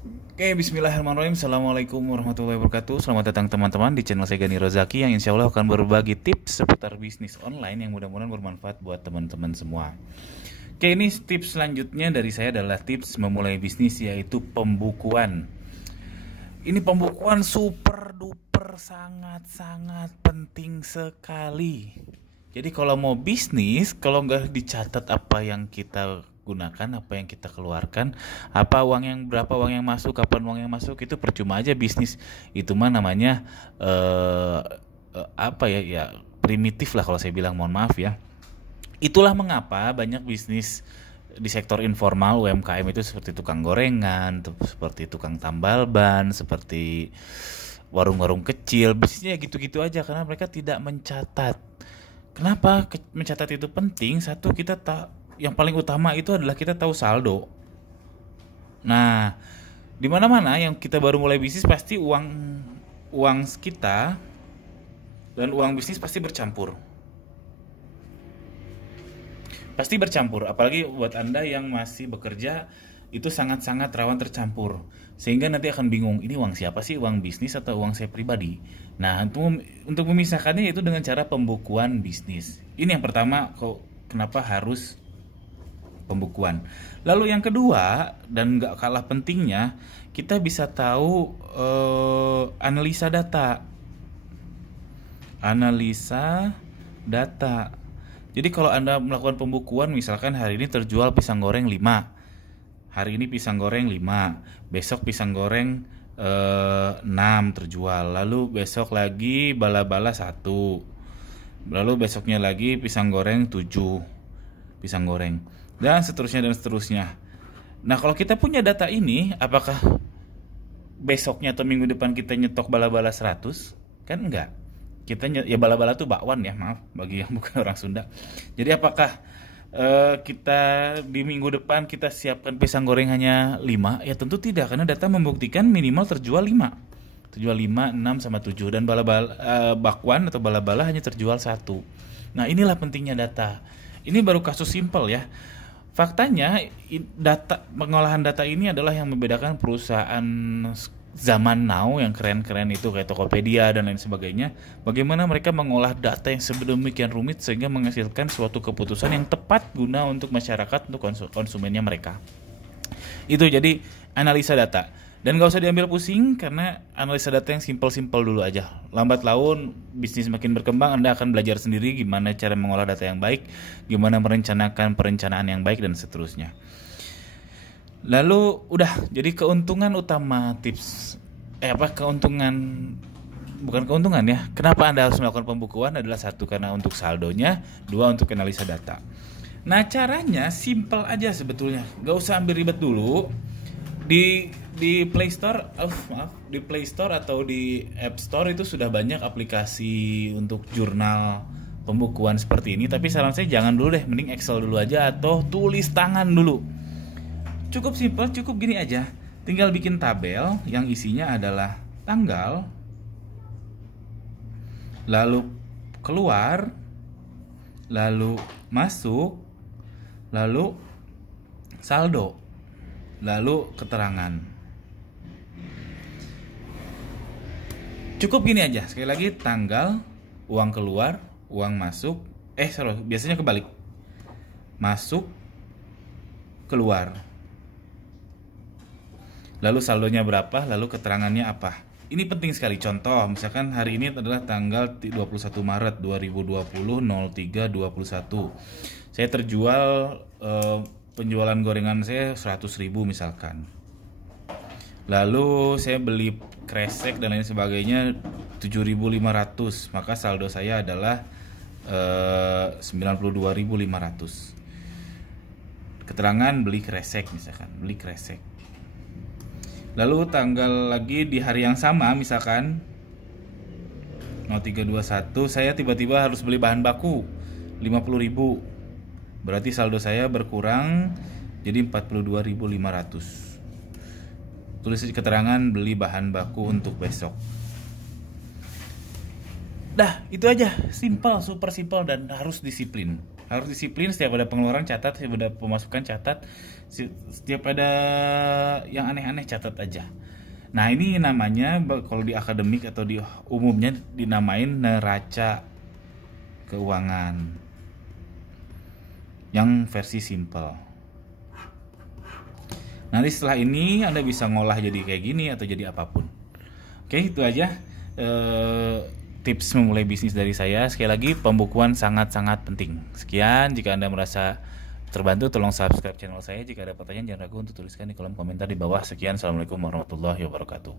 Oke, bismillahirrahmanirrahim. Assalamualaikum warahmatullahi wabarakatuh. Selamat datang teman-teman di channel saya Gani Rozaki yang insya Allah akan berbagi tips seputar bisnis online yang mudah-mudahan bermanfaat buat teman-teman semua. Oke, ini tips selanjutnya dari saya adalah tips memulai bisnis, yaitu pembukuan. Ini pembukuan super duper sangat-sangat penting sekali. Jadi kalau mau bisnis, kalau nggak dicatat apa yang kita gunakan, apa yang kita keluarkan, berapa uang yang masuk, kapan uang yang masuk, itu percuma aja bisnis. Itu mah namanya eh, ya primitif lah kalau saya bilang, mohon maaf ya. Itulah mengapa banyak bisnis di sektor informal UMKM itu seperti tukang gorengan, seperti tukang tambal ban, seperti warung-warung kecil, bisnisnya gitu-gitu aja karena mereka tidak mencatat. Kenapa mencatat itu penting? Satu, yang paling utama itu adalah kita tahu saldo. Nah, di mana-mana yang kita baru mulai bisnis pasti uang uang kita dan uang bisnis pasti bercampur. Pasti bercampur, apalagi buat Anda yang masih bekerja itu sangat-sangat rawan tercampur. Sehingga nanti akan bingung, ini uang siapa sih, uang bisnis atau uang saya pribadi. Nah, untuk memisahkannya itu dengan cara pembukuan bisnis. Ini yang pertama, kenapa harus pembukuan. Lalu yang kedua, dan gak kalah pentingnya, kita bisa tahu analisa data. Analisa data. Jadi kalau Anda melakukan pembukuan, misalkan hari ini terjual pisang goreng 5. Hari ini pisang goreng 5. Besok pisang goreng 6 terjual. Lalu besok lagi bala-bala 1. Lalu besoknya lagi pisang goreng 7 pisang goreng. Dan seterusnya dan seterusnya. Nah, kalau kita punya data ini, apakah besoknya atau minggu depan kita nyetok bala-bala 100? Kan enggak. Ya bala-bala tuh bakwan ya, maaf bagi yang bukan orang Sunda. Jadi apakah kita di minggu depan kita siapkan pisang goreng hanya 5? Ya tentu tidak, karena data membuktikan minimal terjual 5. Terjual 5, 6 sama 7, dan bakwan atau bala-bala hanya terjual 1. Nah, inilah pentingnya data. Ini baru kasus simpel ya. Faktanya pengolahan data ini adalah yang membedakan perusahaan zaman now yang keren-keren itu kayak Tokopedia dan lain sebagainya. Bagaimana mereka mengolah data yang sedemikian rumit sehingga menghasilkan suatu keputusan yang tepat guna untuk masyarakat, untuk konsumennya mereka. Itu jadi analisa data. Dan gak usah diambil pusing karena analisa data yang simpel-simpel dulu aja. Lambat laun bisnis makin berkembang, Anda akan belajar sendiri gimana cara mengolah data yang baik, gimana merencanakan perencanaan yang baik, dan seterusnya. Lalu jadi keuntungan utama keuntungan, bukan keuntungan ya. Kenapa Anda harus melakukan pembukuan adalah satu, karena untuk saldonya, dua, untuk analisa data. Nah, caranya simple aja sebetulnya. Gak usah ambil ribet dulu. Di Play Store, di Play Store atau di App Store itu sudah banyak aplikasi untuk jurnal pembukuan seperti ini. Tapi saran saya jangan dulu deh, mending Excel dulu aja atau tulis tangan dulu. Cukup simpel, cukup gini aja. Tinggal bikin tabel yang isinya adalah tanggal, lalu keluar, lalu masuk, lalu saldo, lalu keterangan. Cukup gini aja. Sekali lagi, tanggal, uang keluar, uang masuk. Biasanya kebalik. Masuk, keluar. Lalu saldonya berapa, lalu keterangannya apa. Ini penting sekali. Contoh, misalkan hari ini adalah tanggal 21 Maret 2020, 03.21. Saya terjual penjualan gorengan saya 100.000 misalkan. Lalu saya beli kresek dan lain sebagainya 7.500, maka saldo saya adalah 92.500. Keterangan beli kresek misalkan, beli kresek. Lalu tanggal lagi di hari yang sama misalkan 03.21, saya tiba-tiba harus beli bahan baku 50.000. Berarti saldo saya berkurang jadi 42.500. Tulis di keterangan beli bahan baku untuk besok. Dah, itu aja. Simple, super simple, dan harus disiplin. Harus disiplin, setiap ada pengeluaran catat, setiap ada pemasukan catat, setiap ada yang aneh-aneh catat aja. Nah, ini namanya kalau di akademik atau di umumnya dinamain neraca keuangan yang versi simple. Nanti setelah ini Anda bisa ngolah jadi kayak gini atau jadi apapun. Oke, itu aja tips memulai bisnis dari saya. Sekali lagi, pembukuan sangat-sangat penting. Sekian, jika Anda merasa terbantu, tolong subscribe channel saya. Jika ada pertanyaan, jangan ragu untuk tuliskan di kolom komentar di bawah. Sekian, assalamualaikum warahmatullahi wabarakatuh.